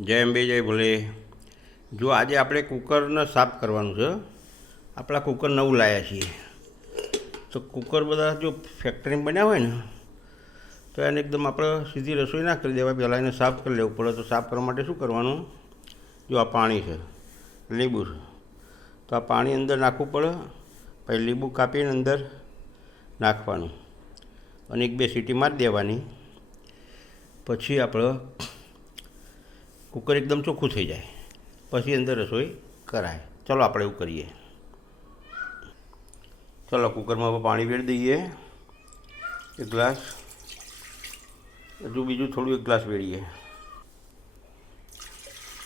જય અંબે જય ભલે. જો આજે આપણે કુકરને સાફ કરવાનું છે, આપણા કુકર નવું લાવ્યા છીએ. તો કુકર બધા જો ફેક્ટરીમાં બન્યા હોય ને, તો એને એકદમ આપણે સીધી રસોઈ ના કરી દેવાય, પહેલાં એને સાફ કરી લેવું પડે. તો સાફ કરવા માટે શું કરવાનું? જો આ પાણી છે, લીંબુ છે. તો આ પાણી અંદર નાખવું પડે, પછી લીંબુ કાપીને અંદર નાખવાનું. અને એક બે સીટી મારી દેવાની. પછી આપણે કુકર એકદમ ચોખ્ખું થઈ જાય. પછી અંદર રસોઈ કરાય. ચલો આપણે એવું કરીએ. ચલો કુકરમાં પાણી વેડી દઈએ. એક ગ્લાસ. હજુ બીજું થોડું એક ગ્લાસ વેળીએ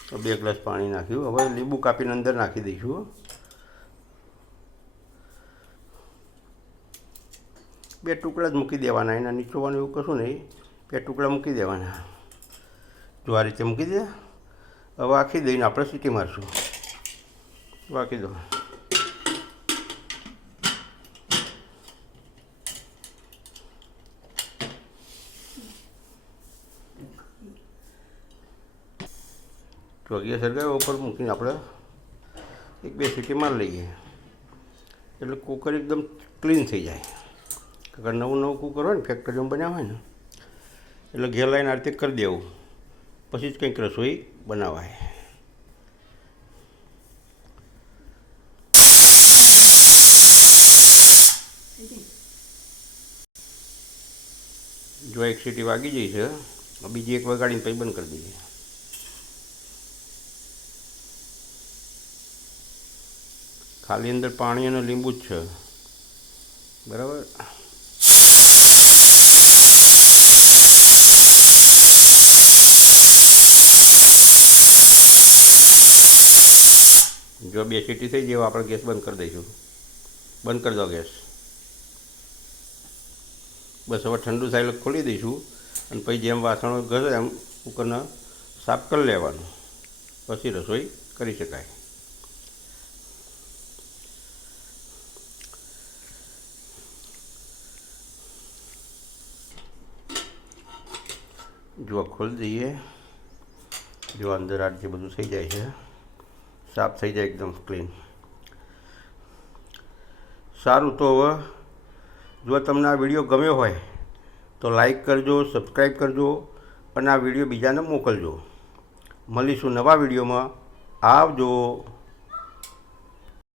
તો બે ગ્લાસ પાણી નાખ્યું. હવે લીંબુ કાપીને અંદર નાખી દઈશું બે ટુકડા જ મૂકી દેવાના. એના નીચોવાનું એવું કશું નહીં. બે ટુકડા મૂકી દેવાના. જો આ રીતે મૂકી દે. હવે આખી દઈને આપણે સીટી મારશું. વાંકી દો. ચોગીયા સળગાવ્યા ઉપર મૂકીને આપણે એક બે સીટી મારી લઈએ. એટલે કુકર એકદમ ક્લીન થઈ જાય. કારણ નવું નવું કુકર હોય ને ફેક્ટરીમાં બનાવે ને, એટલે ઘેર લાઈને આ રીતે કરી દેવું. પછી જ કંઈક રસોઈ બનાવાય. જો એક સીટી વાગી જઈ છે બીજી એક વગાડીને પછી બંધ કરી દઈએ. ખાલી અંદર પાણી અને લીંબુ જ છે. બરાબર? જો બે સીટી થઈ જાય આપણે ગેસ બંધ કરી દઈશું. બંધ કરી દો ગેસ. બસ હવે ઠંડુ થાય એટલે ખોલી દઈશું અને પછી જેમ વાસણો ઘરે એમ કુકરને સાફ કરી લેવાનું. પછી રસોઈ કરી શકાય. જો ખોલી દઈએ. જો અંદર આ બધું થઈ જાય છે. સાફ થઈ જાય એકદમ ક્લીન સારું તો હવે, જો તમને આ વીડિયો ગમ્યો હોય, તો લાઈક કરજો સબસ્ક્રાઈબ કરજો, અને આ વીડિયો બીજાને મોકલજો. મળીશું નવા વિડીયોમાં. આવજો.